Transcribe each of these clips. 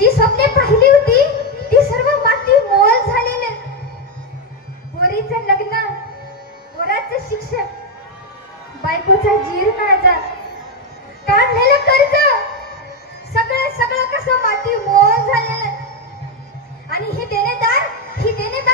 जी स्वप्ने पाहिली होती ती सर्व माती मोळ झालेले. पोरीचं लग्न पोराचं शिक्षण बायकोचा जीर्ण आजार काढलेलं कर्ज सगळं सगळं कसं माती मोळ झालेलं. आणि ही देणेदार ही देणेदार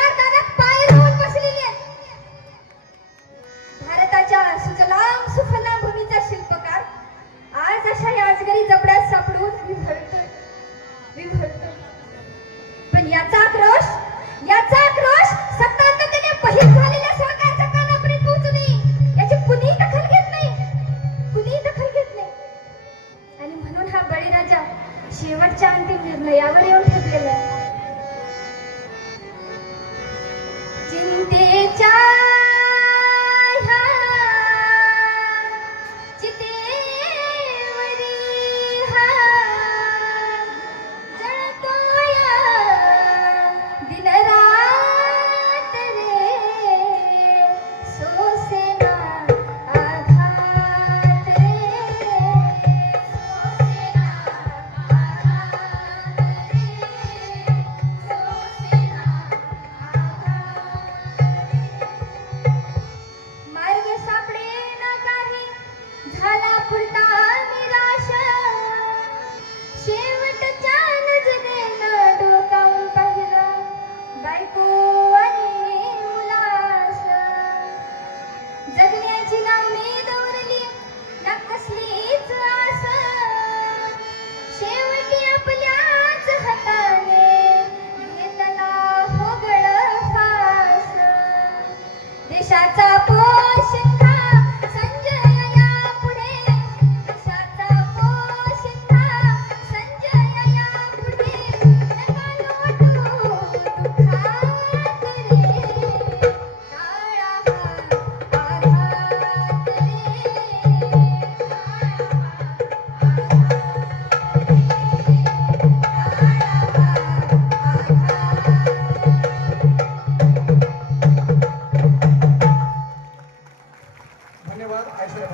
धन्यवाद. ऐश्वर्या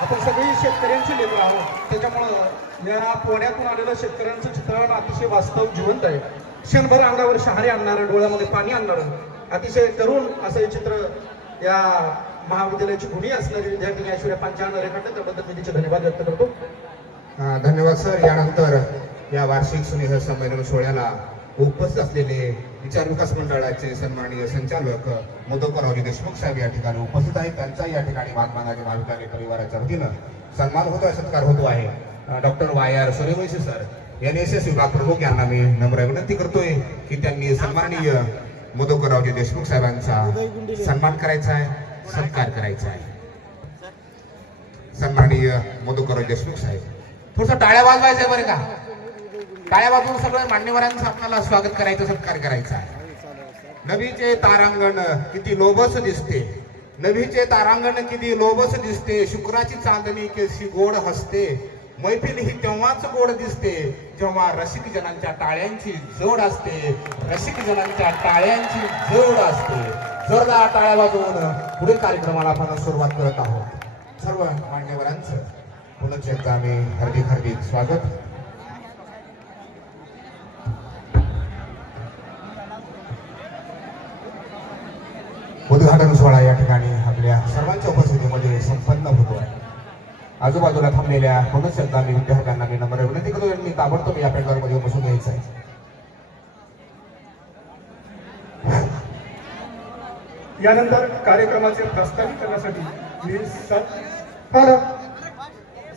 आपण सगळी शेतकऱ्यांची लेकर आहोत. त्याच्यामुळं या पोण्यातून आलेलं शेतकऱ्यांचं चित्रण अतिशय वास्तव जिवंत आहे. क्षणभर अंगावर शहारे आणणारं डोळ्यामध्ये पाणी आणणारं अतिशय तरुण असं हे चित्र या महाविद्यालयाची भूमी असणारी विद्यार्थी ऐश्वर्या पांचाळनं रेखाटलं. त्याबद्दल मी तिचे धन्यवाद व्यक्त करतो. धन्यवाद सर. यानंतर या वार्षिक स्नेह संमेलन सोहळ्याला उपस्थित असलेले विचार विकास मंडळाचे सन्माननीय संचालक मधुकररावजी देशमुख साहेब या ठिकाणी उपस्थित आहेत. त्यांचा या ठिकाणी महात्मा गांधी महाविद्यालय परिवाराच्या वतीनं सन्मान होतो सत्कार होतो आहे. Doctor Y R Suryavanshi sir N S S विभाग प्रमुख यांना मी नम्र विनंती करतोय की त्यांनी सन्माननीय मधुकररावजी देशमुख साहेबांचा सन्मान करायचा आहे सत्कार करायचा आहे. सन्माननीय मधुकर देशमुख साहेब. थोडस टाळ्या वाजवायचं बरं का? टाळ्या वाजवून सगळं मान्यवरांचं आपल्याला स्वागत करायचं सत्कार करायचा नवीचे तारांगण किती लोभस दिसते. नवीचे तारांगण किती लोभस दिसते. शुक्राची चांदणी केशी गोड हसते. मैफिल ही तेव्हाच गोड दिसते जेव्हा रसिक जनांच्या टाळ्यांची जोड असते. रसिक जनांच्या टाळ्यांची जोड असते. जोरदार टाळ्या वाजवून पुढील कार्यक्रमाला आपण सुरुवात करत आहोत. सर्व मान्यवरांचं पुनश्च एकदा आम्ही हार्दिक हार्दिक स्वागत. आजूबाजूला थांबलेल्या म्हणून एकदा मी विद्यार्थ्यांना मी नंबर विनंती करतो मी ताबडतोब या पेंडॉलमध्ये बसून घ्यायचं आहे. यानंतर कार्यक्रमाचे प्रस्तावित मी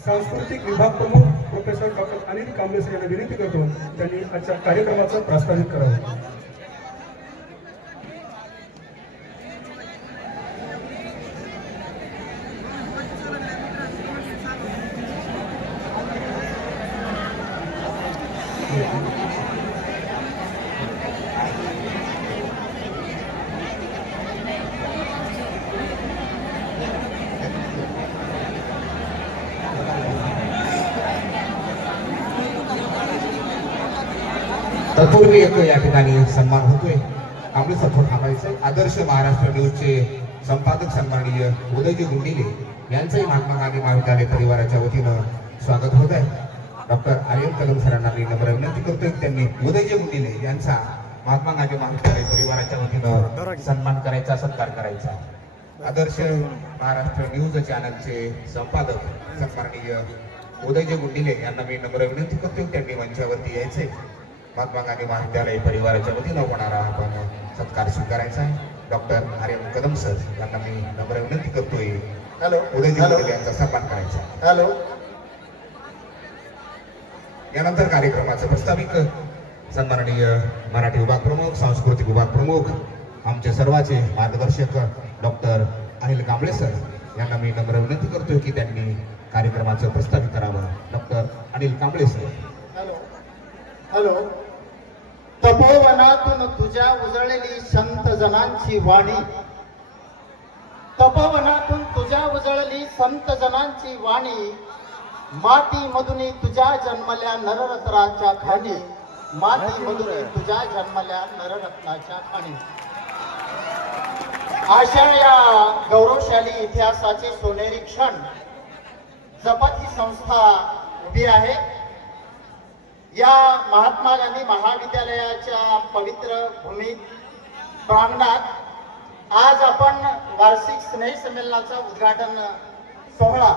सांस्कृतिक विभाग प्रमुख प्रोफेसर डॉक्टर अनिल कांबळे यांना विनंती करतो. त्यांनी आजच्या कार्यक्रमाचं प्रस्तावित करावं तत्पूर्वी येतोय या ठिकाणी. सन्मान होतोय. कांबळे सफर थांबायचं आदर्श महाराष्ट्र न्यूजचे संपादक सन्माननीय उदयजी गुंडिले यांचंही महात्मा गांधी महाविद्यालय परिवाराच्या वतीनं स्वागत होत आहे. डॉक्टर आर्यन कदम सरांना मी नम्र विनंती करतोय. त्यांनी उदयजी गुंडिले यांचा महात्मा गांधी महाविद्यालय परिवाराच्या वतीनं सन्मान करायचा सत्कार करायचा. आदर्श महाराष्ट्र न्यूज चॅनलचे संपादक सन्माननीय उदयजी गुंडिले यांना मी नम्र विनंती करतोय. त्यांनी मंचावरती यायचे महात्मा गांधी महाविद्यालय परिवाराच्या वतीनं होणारा आपण सत्कार स्वीकारायचा आहे. डॉक्टर आर्यन कदम सर यांना मी नम्र विनंती करतोय. हॅलो. गुंडिले यांचा सन्मान करायचा. हॅलो. यानंतर कार्यक्रमाचे प्रस्ताविक सन्माननीय मराठी विभाग प्रमुख सांस्कृतिक विभाग प्रमुख आमचे सर्वाचे मार्गदर्शक डॉक्टर अनिल कांबळे सर यांना मी नम्र विनंती करतोय की त्यांनी कार्यक्रमाचं प्रस्तावित करावं. Doctor Anil Kamble sir. Hello. Hello. तपोवनातून तुझ्या उजळलेली संत जनांची वाणी. तपोवनातून तुझ्या उजळली संत जनांची वाणी. माती मधुनी तुझ्या जन्मल्या नररत्नाच्या खाणी माती मधुनी तुझ्या जन्मल्या नररत्नाच्या खाणी अशा या गौरवशाली इतिहासाचे सोनेरी क्षण. जपत ही संस्था उभी आहे. या महात्मा गांधी महाविद्यालयाच्या पवित्र भूमीत प्रांगणात आज आपण वार्षिक स्नेह संमेलनाचा उद्घाटन सोहळा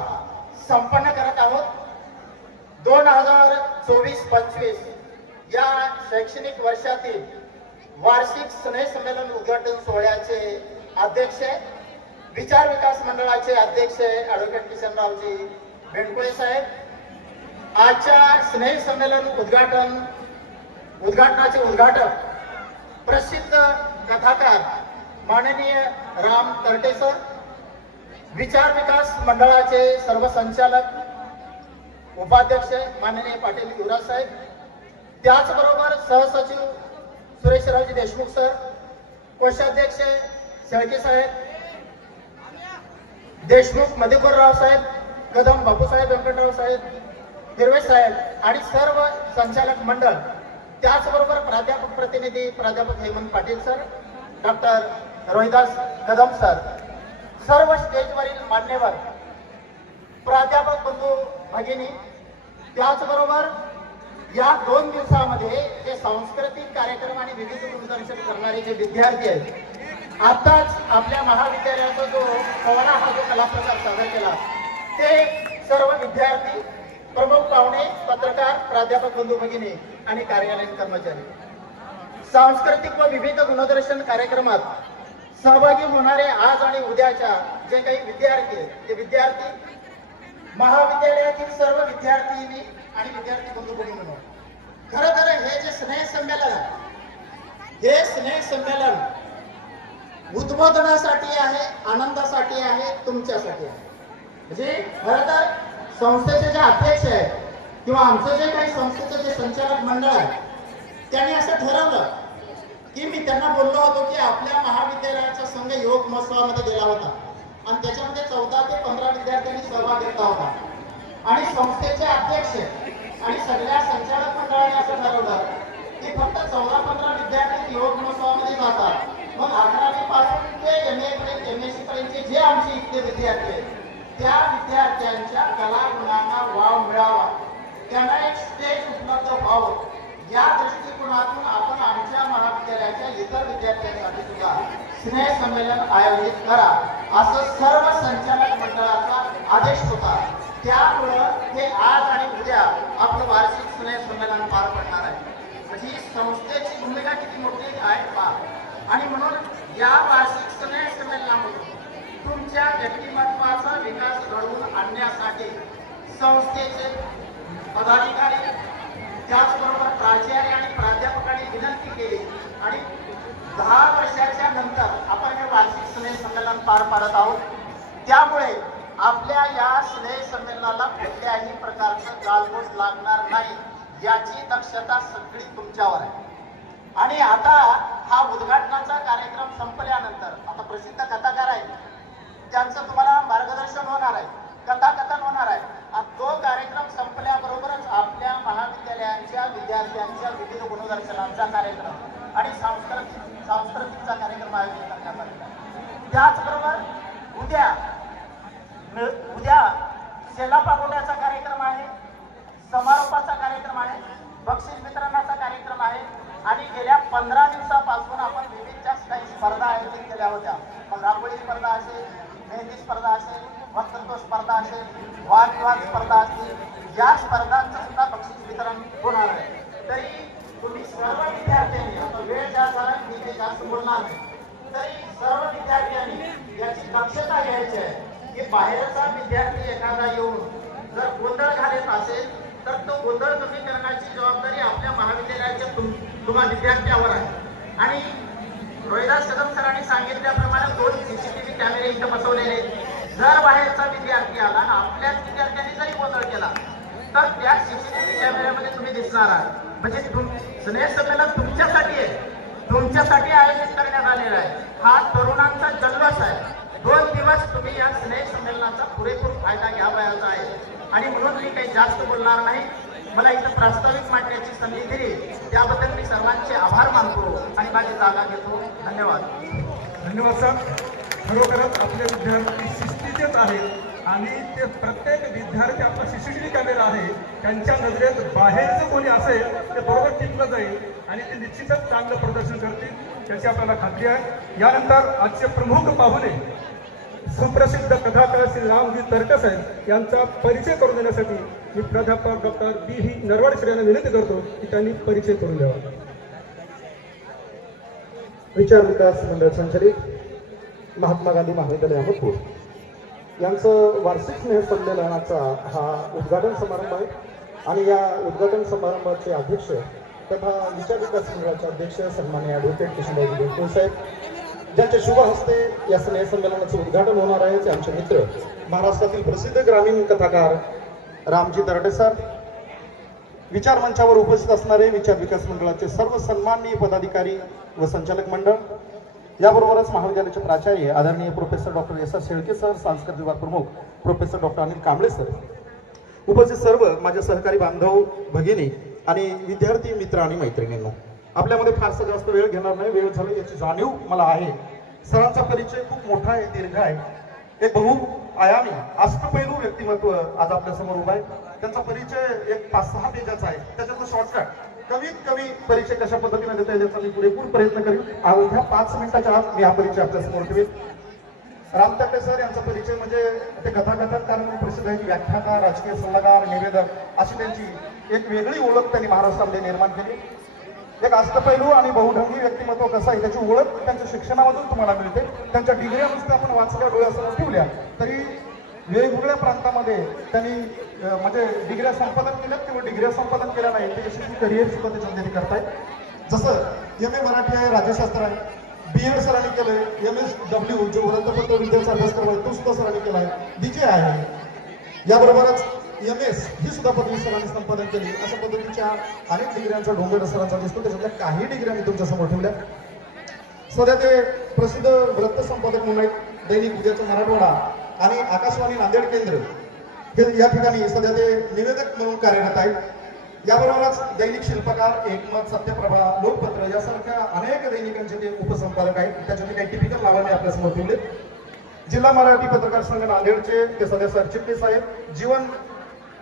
संपन्न करत आहोत. दोन हजार चोवीस पंचवीस या शैक्षणिक वर्षातील वार्षिक स्नेह संमेलन उद्घाटन सोहळ्याचे अध्यक्ष विचार विकास मंडळाचे अध्यक्ष ॲडव्होकेट किशनरावजी बेंडकुळे साहेब. आजच्या स्नेह संमेलन उद्घाटन उद्घाटनाचे उद्घाटक प्रसिद्ध कथाकार माननीय राम तरटे सर विचार विकास मंडळाचे सर्व संचालक उपाध्यक्ष माननीय पाटील युवराज साहेब त्याचबरोबर सहसचिव सुरेशरावजी देशमुख सर कोषाध्यक्ष शेळके साहेब देशमुख मधुकरराव साहेब कदम बापूसाहेब व्यंकटराव साहेब हिरवे साहेब आणि सर्व संचालक मंडळ त्याचबरोबर प्राध्यापक प्रतिनिधी प्राध्यापक Hemant Patil sir doctor Rohidas Kadam sir सर्व स्टेजवरील मान्यवर प्राध्यापक बंधू भगिनी त्याचबरोबर या दोन दिवसामध्ये जे सांस्कृतिक कार्यक्रम आणि विविध गुणदर्शन करणारे जे विद्यार्थी आहेत आताच आपल्या महाविद्यालयाचा जो कवना हा जो कलाप्रकार सादर केला ते सर्व विद्यार्थी प्राध्यापक बंधू भगिनी आणि कार्यालयीन कर्मचारी. सांस्कृतिक व विविध गुणदर्शन कार्यक्रमात सहभागी होणारे आज आणि उद्याच्या जे काही विद्यार्थी ते विद्यार्थी महाविद्यालयातील सर्व विद्यार्थिनी आणि विद्यार्थी बंधू भगिनी म्हणून खर तर हे जे स्नेह संमेलन हे स्नेह संमेलन उद्बोधनासाठी आहे आनंदासाठी आहे तुमच्यासाठी आहे. म्हणजे खर तर संस्थेचे जे अध्यक्ष आहेत किंवा आमचं जे काही संस्थेचं जे संचालक मंडळ आहे त्यांनी असं ठरवलं की मी त्यांना बोललो होतो की आपल्या महाविद्यालयाचा संघ योग महोत्सवामध्ये गेला होता. आणि त्याच्यामध्ये चौदा ते पंधरा विद्यार्थ्यांनी सहभाग घेतला होता. आणि संस्थेचे अध्यक्ष आणि सगळ्या संचालक मंडळाने असं ठरवलं की फक्त चौदा पंधरा विद्यार्थी योग महोत्सवामध्ये जातात. मग अकरावी पासून ते एम ए पर्यंत एम एस सी पर्यंतचे जे आमचे इथले विद्यार्थी आहेत त्या विद्यार्थ्यांच्या कला गुणांना वाव मिळावा. त्यांना एक स्टेज उपलब्ध व्हावं. या दृष्टिकोनातून आपण आमच्या महाविद्यालयाच्या इतर विद्यार्थ्यांसाठी सुद्धा स्नेह संमेलन आयोजित करा. असं सर्व संचालक मंडळाचा आदेश होता. त्यामुळं हे आज आणि उद्या आपलं वार्षिक स्नेह संमेलन पार पडणार आहे. म्हणजे ही संस्थेची भूमिका किती मोठी आहे पा आणि म्हणून या वार्षिक स्नेह संमेलनामधून तुमच्या व्यक्तिमत्वाचा विकास घडवून आणण्यासाठी संस्थेचे पदाधिकारी त्याचबरोबर प्राचार्य आणि प्राध्यापकांनी विनंती केली आणि दहा वर्षाच्या नंतर आपण हे वार्षिक स्नेह संमेलन पार पाडत आहोत. त्यामुळे आपल्या या स्नेह संमेलनाला कुठल्याही प्रकारचं गालबोट लागणार नाही याची दक्षता सगळी तुमच्यावर आहे. आणि आता हा उद्घाटनाचा कार्यक्रम संपल्यानंतर आता प्रसिद्ध कथाकार आहे त्यांचं तुम्हाला मार्गदर्शन होणार आहे. कथाकथन होणार आहे. आणि तो कार्यक्रम संपल्याबरोबरच आपल्या महाविद्यालयांच्या विद्यार्थ्यांच्या विविध गुणदर्शनांचा कार्यक्रम आणि सांस्कृतिक सांस्कृतिकचा कार्यक्रम आयोजित करण्यात आलेला त्याचबरोबर उद्या उद्या शेला पागोट्याचा कार्यक्रम आहे समारोपाचा कार्यक्रम आहे बक्षीस वितरणाचा कार्यक्रम आहे आणि गेल्या पंधरा दिवसापासून आपण विविध काही स्पर्धा आयोजित केल्या होत्या. मग रांगोळी स्पर्धा असेल मेहंदी स्पर्धा असेल वक्तृत्व स्पर्धा असेल वादविवाद स्पर्धा असतील या स्पर्धांचं सुद्धा बक्षीस वितरण होणार आहे. तरी तुम्ही सर्व विद्यार्थ्यांनी वेळ जास्त झाला मी ते जास्त बोलणार नाही. तरी सर्व विद्यार्थ्यांनी याची दक्षता घ्यायची आहे की बाहेरचा विद्यार्थी एखादा येऊन जर गोंधळ घालत असेल तर तो गोंधळ कमी करण्याची जबाबदारी आपल्या महाविद्यालयाच्या तुम तुम्हा विद्यार्थ्यावर आहे. आणि रोहिदास कदम सरांनी सांगितल्याप्रमाणे दोन सीसीटीव्ही कॅमेरे इथं बसवलेले आहेत. जर बाहेरचा विद्यार्थी आला आणि आपल्याच विद्यार्थ्यांनी जरी गोंधळ केला तर त्या सीसीटीव्ही कॅमेऱ्यामध्ये तुम्ही दिसणार आहात. म्हणजे तुम स्नेह संमेलन तुमच्यासाठी आहे. तुमच्यासाठी आयोजित करण्यात आलेला आहे. हा तरुणांचा जल्लोष आहे. दोन दिवस तुम्ही या स्नेह संमेलनाचा पुरेपूर फायदा घ्यावयाचा आहे. आणि म्हणून मी काही जास्त बोलणार नाही. मला इथं प्रास्ताविक मांडण्याची संधी दिली. त्याबद्दल मी सर्वांचे आभार मानतो आणि माझी जागा घेतो. धन्यवाद. धन्यवाद सर. खरोखरच आपले विद्यार्थी शिस्तीचेच आहेत आणि ते प्रत्येक विद्यार्थी आपला C C T V camera आहे. त्यांच्या नजरेत बाहेरचं कोणी असेल ते बरोबर टिपलं जाईल आणि ते निश्चितच चांगलं प्रदर्शन करतील. त्याची आपल्याला खात्री आहे. यानंतर आजचे प्रमुख पाहुणे सुप्रसिद्ध कथाकार श्री रामजी तरटे साहेब यांचा परिचय करून देण्यासाठी मी प्राध्यापक doctor B V Narwad Shri यांना विनंती करतो की त्यांनी परिचय करून द्यावा. विचार विकास मंडळ संचलित महात्मा गांधी महाविद्यालय अहमदपूर. यांचं वार्षिक स्नेह संमेलनाचा हा उद्घाटन समारंभ आहे. आणि या उद्घाटन समारंभाचे अध्यक्ष तथा विचार विकास मंडळाचे अध्यक्ष सन्मान्य ॲडव्होकेट किशनभाई देशमुख साहेब. ज्यांच्या शुभ हस्ते या स्नेह संमेलनाचं उद्घाटन होणार आहे ते आमचे मित्र महाराष्ट्रातील प्रसिद्ध ग्रामीण कथाकार रामजी तरडे सर. विचार मंचावर उपस्थित असणारे विचार विकास मंडळाचे सर्व सन्माननीय पदाधिकारी व संचालक मंडळ. याबरोबरच महाविद्यालयाचे प्राचार्य आदरणीय professor doctor S R Shelke sir सांस्कृतिक विभाग प्रमुख professor doctor Anil Kamble sir. उपस्थित सर्व माझे सहकारी बांधव भगिनी आणि विद्यार्थी मित्र आणि मैत्रिणींनो आपल्यामध्ये फारसा जास्त वेळ घेणार नाही. वेळ झाला याची जाणीव मला आहे. सरांचा परिचय खूप मोठा आहे दीर्घ आहे. एक बहु आयामी अष्टपैलू व्यक्तिमत्व आज आपल्यासमोर आहे. त्यांचा परिचय एक पाच सहा पेजाचा आहे. त्याच्यातलं शॉर्टकट कमीत कमी परिचय कशा पद्धतीने देता येईल याचा मी पुरेपूर प्रयत्न करीन. अवघ्या पाच मिनिटाच्या आत मी हा परिचय आपल्यासमोर ठेवेन. राम तटे सर यांचा परिचय म्हणजे ते कथाकथनकार म्हणून प्रसिद्ध आहेत. व्याख्याता राजकीय सल्लागार निवेदक अशी त्यांची एक वेगळी ओळख त्यांनी महाराष्ट्रामध्ये निर्माण केली. एक अष्टपैलू आणि बहुढंगी व्यक्तिमत्व कसं आहे त्याची ओळख त्यांच्या शिक्षणामधून तुम्हाला मिळते. त्यांच्या डिग्र्या नुसत्या आपण वाचल्या डोळ्यासमोर ठेवल्या तरी वेगवेगळ्या प्रांतामध्ये त्यांनी म्हणजे डिग्र्या संपादन केल्या किंवा डिग्र्या संपादन केल्या नाही ते यशस्वी करिअर सुद्धा त्याच्यामध्ये करतायत. जसं एम ए मराठी आहे राज्यशास्त्र आहे. बी एड सरांनी केलंय. एम एस डब्ल्यू जो वृत्तपत्र विद्यार्थी अभ्यासक्रम आहे तो सुद्धा सरांनी केलाय. डी जे आहे. याबरोबरच एम एस ही सुद्धा पदवी सरांनी संपादन केली. अशा पद्धतीच्या अनेक डिग्र्यांचा डोंगर सरांचा दिसतो. त्याच्यातल्या काही डिग्र्या मी तुमच्यासमोर ठेवल्या. सध्या ते प्रसिद्ध वृत्त संपादक म्हणून आहेत. दैनिक उद्याचा मराठवाडा. आणि आकाशवाणी नांदेड केंद्र हे या ठिकाणी सध्या ते निवेदक म्हणून कार्यरत आहेत. याबरोबरच दैनिक शिल्पकार एकमत सत्यप्रभा लोकपत्र यासारख्या अनेक दैनिकांचे ते उपसंपादक आहेत. त्याच्यातले काही टिपिकल नावाने आपल्यासमोर ठेवले जिल्हा मराठी पत्रकार संघ नांदेडचे ते सध्या सरचिटणीस आहेत. जीवन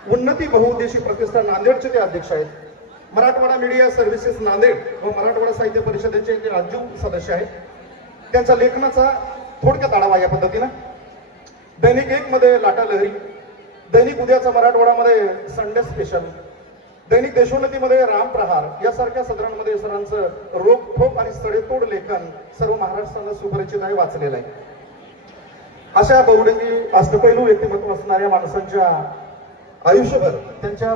उन्नती बहुउद्देशी प्रतिष्ठान नांदेडचे ते अध्यक्ष आहेत. मराठवाडा मीडिया सर्व्हिसेस नांदेड व मराठवाडा साहित्य परिषदेचे ते राज्य सदस्य आहेत. त्यांच्या लेखनाचा थोडक्यात आढावा या पद्धतीनं दैनिक एक मध्ये लाटा लहरी दैनिक उद्याचा मराठवाडामध्ये संडे स्पेशल दैनिक देशोन्नतीमध्ये राम प्रहार यासारख्या सदरांमध्ये सरांचं रोखोक आणि सडेतोड लेखन सर्व महाराष्ट्राला सुपरिचित आहे वाचलेलं आहे. अशा बहुडंगी अष्टपैलू व्यक्तिमत्व असणाऱ्या माणसांच्या आयुष्यभर त्यांच्या